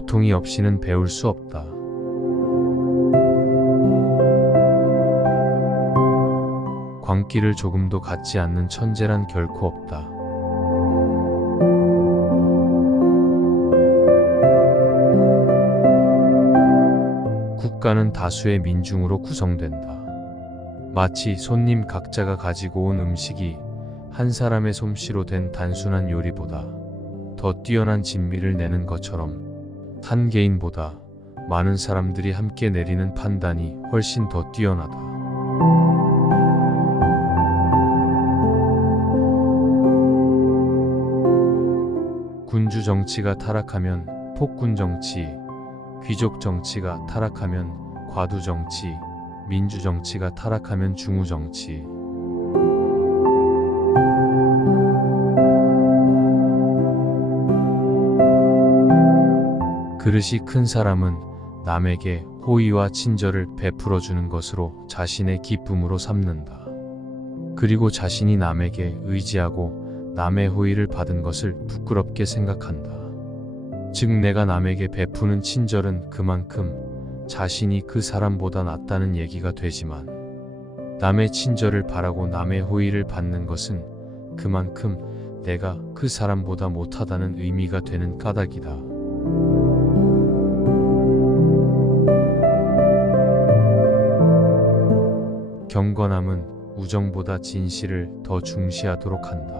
고통이 없이는 배울 수 없다. 광기를 조금도 갖지 않는 천재란 결코 없다. 국가는 다수의 민중으로 구성된다. 마치 손님 각자가 가지고 온 음식이 한 사람의 솜씨로 된 단순한 요리보다 더 뛰어난 진미를 내는 것처럼 한 개인보다 많은 사람들이 함께 내리는 판단이 훨씬 더 뛰어나다. 군주 정치가 타락하면 폭군 정치, 귀족 정치가 타락하면 과두 정치, 민주 정치가 타락하면 중우 정치. 그릇이 큰 사람은 남에게 호의와 친절을 베풀어 주는 것으로 자신의 기쁨으로 삼는다. 그리고 자신이 남에게 의지하고 남의 호의를 받은 것을 부끄럽게 생각한다. 즉 내가 남에게 베푸는 친절은 그만큼 자신이 그 사람보다 낫다는 얘기가 되지만, 남의 친절을 바라고 남의 호의를 받는 것은 그만큼 내가 그 사람보다 못하다는 의미가 되는 까닭이다. 경건함은 우정보다 진실을 더 중시하도록 한다.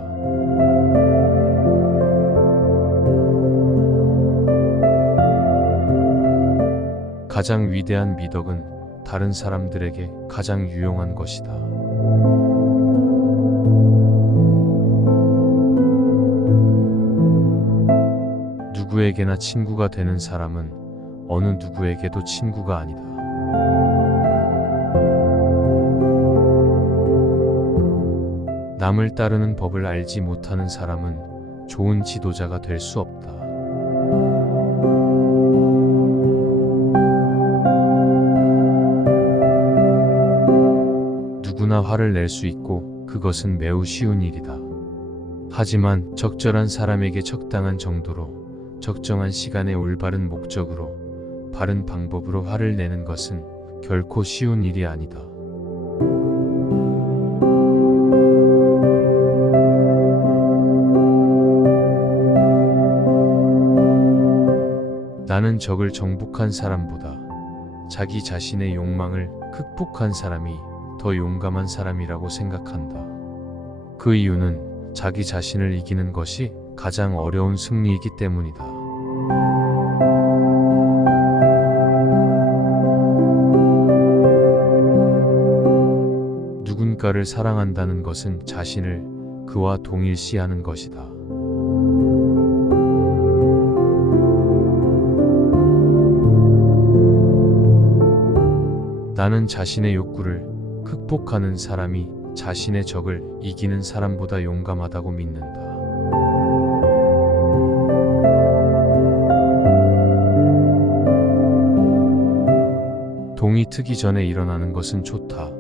가장 위대한 미덕은 다른 사람들에게 가장 유용한 것이다. 누구에게나 친구가 되는 사람은 어느 누구에게도 친구가 아니다. 남을 따르는 법을 알지 못하는 사람은 좋은 지도자가 될 수 없다. 누구나 화를 낼 수 있고 그것은 매우 쉬운 일이다. 하지만 적절한 사람에게 적당한 정도로, 적정한 시간에 올바른 목적으로, 바른 방법으로 화를 내는 것은 결코 쉬운 일이 아니다. 나는 적을 정복한 사람보다 자기 자신의 욕망을 극복한 사람이 더 용감한 사람이라고 생각한다. 그 이유는 자기 자신을 이기는 것이 가장 어려운 승리이기 때문이다. 누군가를 사랑한다는 것은 자신을 그와 동일시하는 것이다. 나는 자신의 욕구를 극복하는 사람이 자신의 적을 이기는 사람보다 용감하다고 믿는다. 동이 트기 전에 일어나는 것은 좋다.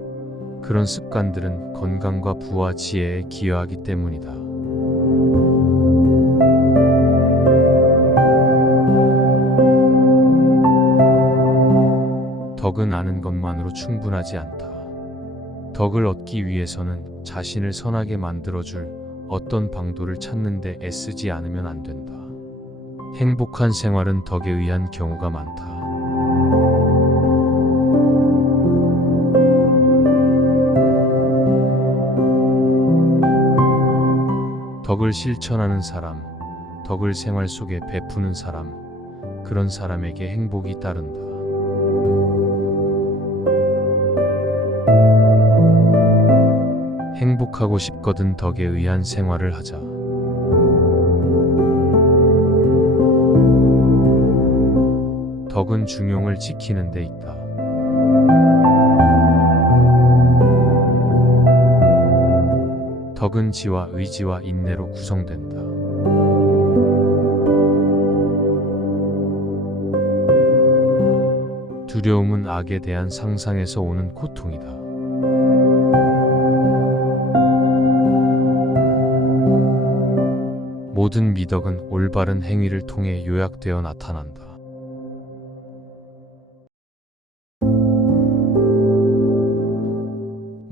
그런 습관들은 건강과 부와 지혜에 기여하기 때문이다. 덕은 아는 것만으로 충분하지 않다. 덕을 얻기 위해서는 자신을 선하게 만들어줄 어떤 방도를 찾는 데 애쓰지 않으면 안 된다. 행복한 생활은 덕에 의한 경우가 많다. 덕을 실천하는 사람, 덕을 생활 속에 베푸는 사람, 그런 사람에게 행복이 따른다. 행복하고 싶거든 덕에 의한 생활을 하자. 덕은 중용을 지키는 데 있다. 덕은 지와 의지와 인내로 구성된다. 두려움은 악에 대한 상상에서 오는 고통이다. 모든 미덕은 올바른 행위를 통해 요약되어 나타난다.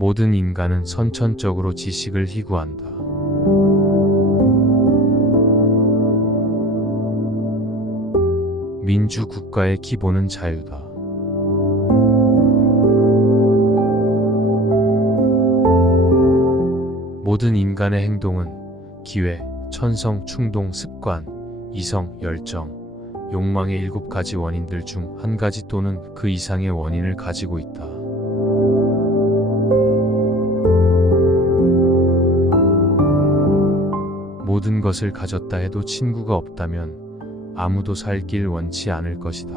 모든 인간은 선천적으로 지식을 희구한다. 민주국가의 기본은 자유다. 모든 인간의 행동은 기회, 천성, 충동, 습관, 이성, 열정, 욕망의 7가지 원인들 중 한 가지 또는 그 이상의 원인을 가지고 있다. 모든 것을 가졌다 해도 친구가 없다면 아무도 살길 원치 않을 것이다.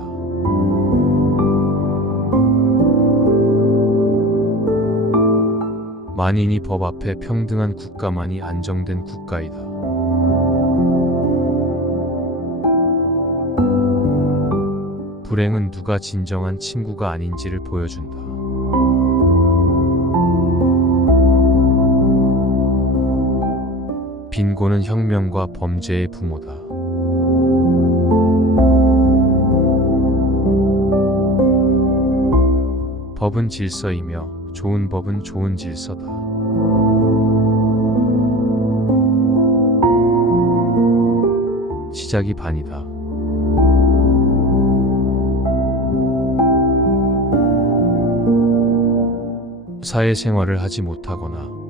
만인이 법 앞에 평등한 국가만이 안정된 국가이다. 불행은 누가 진정한 친구가 아닌지를 보여준다. 빈곤은 혁명과 범죄의 부모다. 법은 질서이며 좋은 법은 좋은 질서다. 시작이 반이다. 사회생활을 하지 못하거나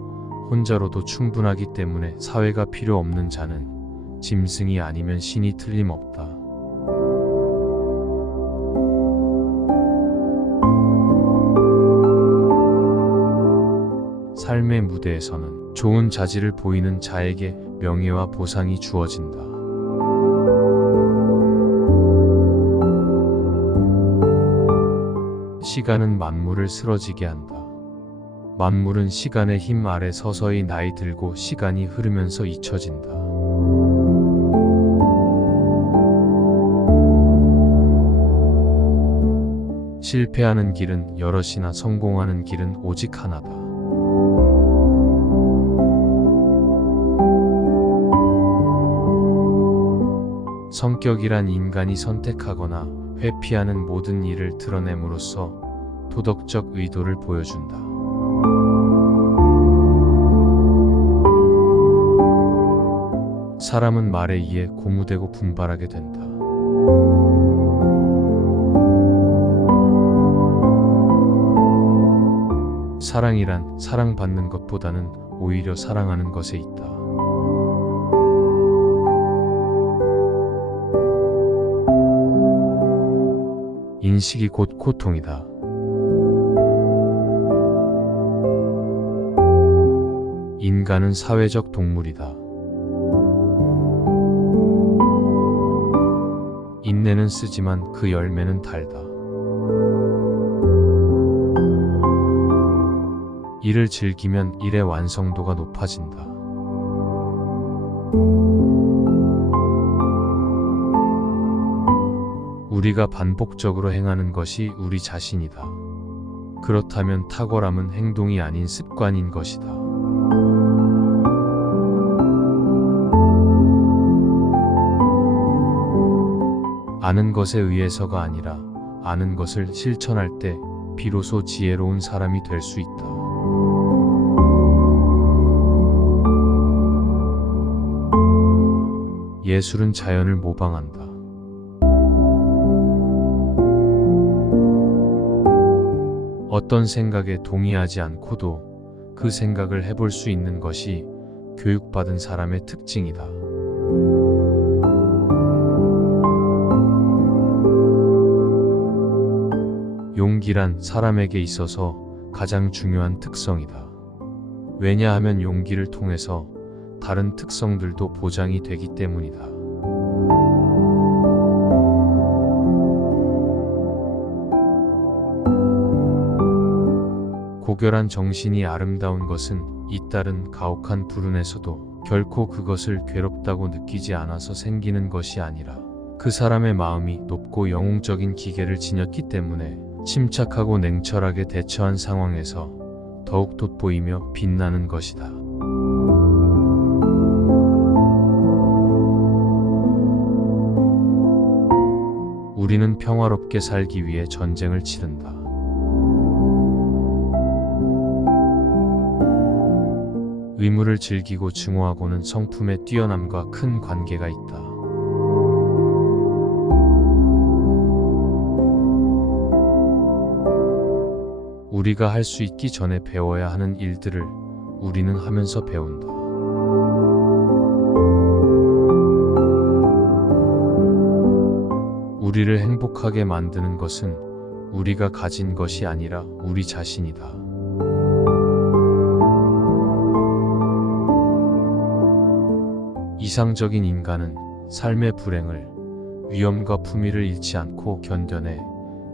혼자로도 충분하기 때문에 사회가 필요 없는 자는 짐승이 아니면 신이 틀림없다. 삶의 무대에서는 좋은 자질을 보이는 자에게 명예와 보상이 주어진다. 시간은 만물을 쓰러지게 한다. 만물은 시간의 힘 아래 서서히 나이 들고 시간이 흐르면서 잊혀진다. 실패하는 길은 여럿이나 성공하는 길은 오직 하나다. 성격이란 인간이 선택하거나 회피하는 모든 일을 드러냄으로써 도덕적 의도를 보여준다. 사람은 말에 의해 고무되고 분발하게 된다. 사랑이란 사랑받는 것보다는 오히려 사랑하는 것에 있다. 인식이 곧 고통이다. 인간은 사회적 동물이다. 인내는 쓰지만 그 열매는 달다. 일을 즐기면 일의 완성도가 높아진다. 우리가 반복적으로 행하는 것이 우리 자신이다. 그렇다면 탁월함은 행동이 아닌 습관인 것이다. 아는 것에 의해서가 아니라 아는 것을 실천할 때 비로소 지혜로운 사람이 될 수 있다. 예술은 자연을 모방한다. 어떤 생각에 동의하지 않고도 그 생각을 해볼 수 있는 것이 교육받은 사람의 특징이다. 용기란 사람에게 있어서 가장 중요한 특성이다. 왜냐하면 용기를 통해서 다른 특성들도 보장이 되기 때문이다. 고결한 정신이 아름다운 것은 잇따른 가혹한 불운에서도 결코 그것을 괴롭다고 느끼지 않아서 생기는 것이 아니라 그 사람의 마음이 높고 영웅적인 기계를 지녔기 때문에 침착하고 냉철하게 대처한 상황에서 더욱 돋보이며 빛나는 것이다. 우리는 평화롭게 살기 위해 전쟁을 치른다. 의무를 즐기고 증오하고는 성품의 뛰어남과 큰 관계가 있다. 우리가 할 수 있기 전에 배워야 하는 일들을 우리는 하면서 배운다. 우리를 행복하게 만드는 것은 우리가 가진 것이 아니라 우리 자신이다. 이상적인 인간은 삶의 불행을, 위험과 품위를 잃지 않고 견뎌내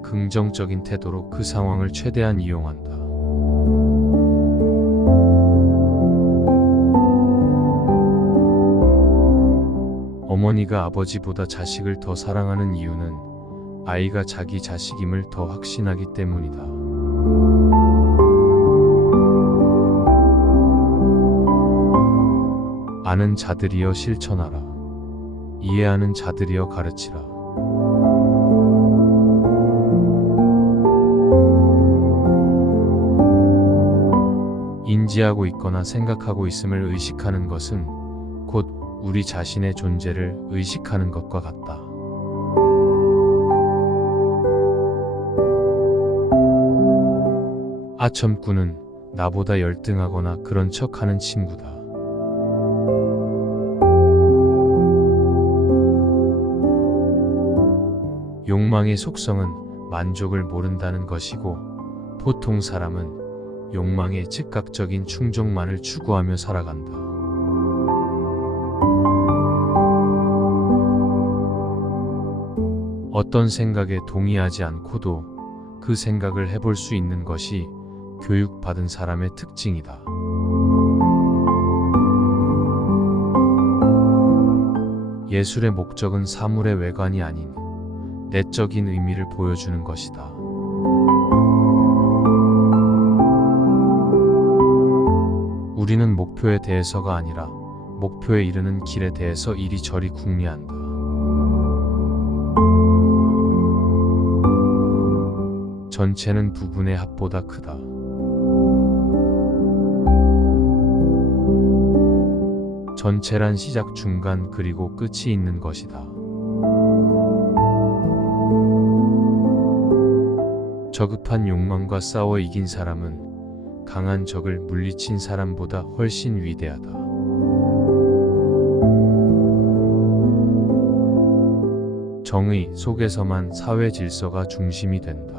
긍정적인 태도로 그 상황을 최대한 이용한다. 어머니가 아버지보다 자식을 더 사랑하는 이유는 아이가 자기 자식임을 더 확신하기 때문이다. 아는 자들이여 실천하라. 이해하는 자들이여 가르치라. 인지하고 있거나 생각하고 있음을 의식하는 것은 곧 우리 자신의 존재를 의식하는 것과 같다. 아첨꾼은 나보다 열등하거나 그런 척하는 친구다. 욕망의 속성은 만족을 모른다는 것이고, 보통 사람은 욕망의 즉각적인 충족만을 추구하며 살아간다. 어떤 생각에 동의하지 않고도 그 생각을 해볼 수 있는 것이 교육받은 사람의 특징이다. 예술의 목적은 사물의 외관이 아닌 내적인 의미를 보여주는 것이다. 우리는 목표에 대해서가 아니라 목표에 이르는 길에 대해서 이리저리 궁리한다. 전체는 부분의 합보다 크다. 전체란 시작, 중간, 그리고 끝이 있는 것이다. 저급한 욕망과 싸워 이긴 사람은 강한 적을 물리친 사람보다 훨씬 위대하다. 정의 속에서만 사회 질서가 중심이 된다.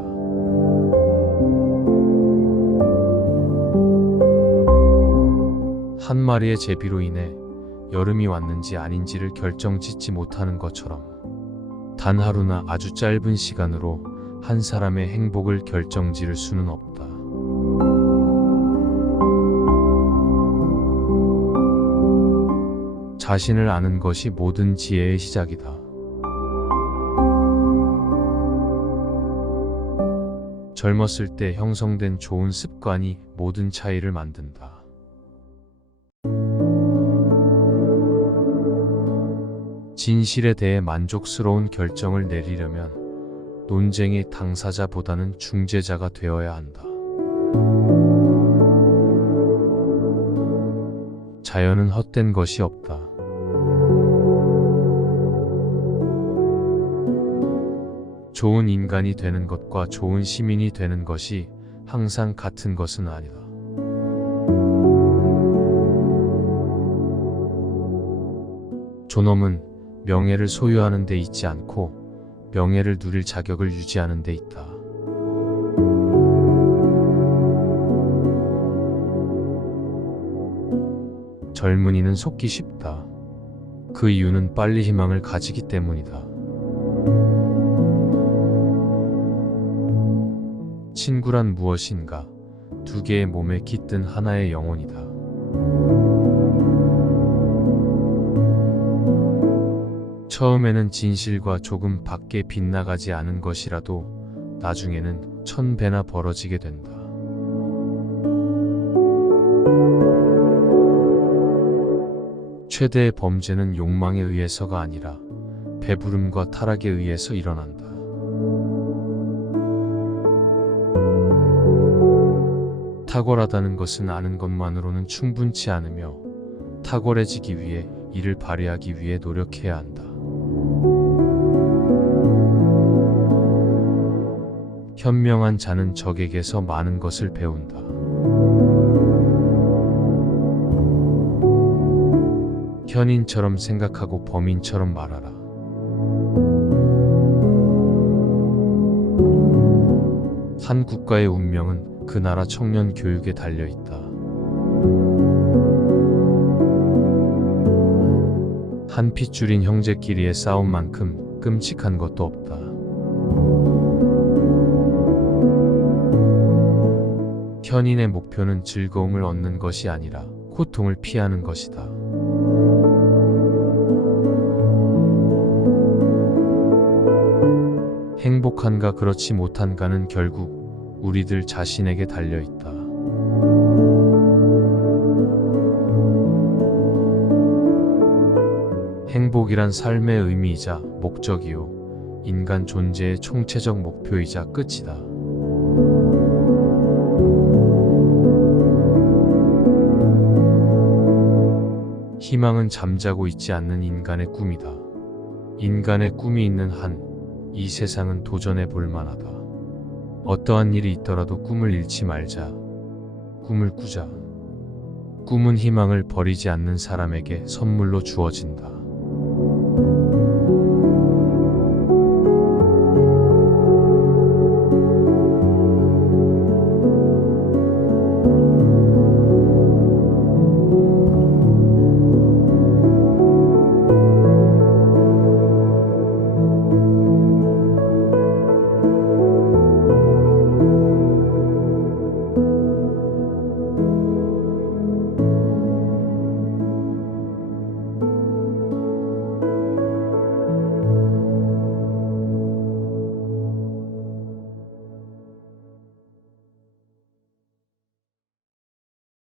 한 마리의 제비로 인해 여름이 왔는지 아닌지를 결정짓지 못하는 것처럼 단 하루나 아주 짧은 시간으로 한 사람의 행복을 결정지을 수는 없다. 자신을 아는 것이 모든 지혜의 시작이다. 젊었을 때 형성된 좋은 습관이 모든 차이를 만든다. 진실에 대해 만족스러운 결정을 내리려면 논쟁의 당사자보다는 중재자가 되어야 한다. 자연은 헛된 것이 없다. 좋은 인간이 되는 것과 좋은 시민이 되는 것이 항상 같은 것은 아니다. 존엄은 명예를 소유하는 데 있지 않고 명예를 누릴 자격을 유지하는 데 있다. 젊은이는 속기 쉽다. 그 이유는 빨리 희망을 가지기 때문이다. 친구란 무엇인가? 두 개의 몸에 깃든 하나의 영혼이다. 처음에는 진실과 조금 밖에 빗나가지 않은 것이라도 나중에는 1000배나 벌어지게 된다. 최대의 범죄는 욕망에 의해서가 아니라 배부름과 타락에 의해서 일어난다. 탁월하다는 것은 아는 것만으로는 충분치 않으며 탁월해지기 위해 이를 발휘하기 위해 노력해야 한다. 현명한 자는 적에게서 많은 것을 배운다. 현인처럼 생각하고 범인처럼 말하라. 한 국가의 운명은 그 나라 청년 교육에 달려 있다. 한 핏줄인 형제끼리의 싸움만큼 끔찍한 것도 없다. 현인의 목표는 즐거움을 얻는 것이 아니라 고통을 피하는 것이다. 행복한가 그렇지 못한가는 결국 우리들 자신에게 달려 있다. 행복이란 삶의 의미이자 목적이요, 인간 존재의 총체적 목표이자 끝이다. 희망은 잠자고 있지 않는 인간의 꿈이다. 인간의 꿈이 있는 한, 이 세상은 도전해 볼 만하다. 어떠한 일이 있더라도 꿈을 잃지 말자. 꿈을 꾸자. 꿈은 희망을 버리지 않는 사람에게 선물로 주어진다.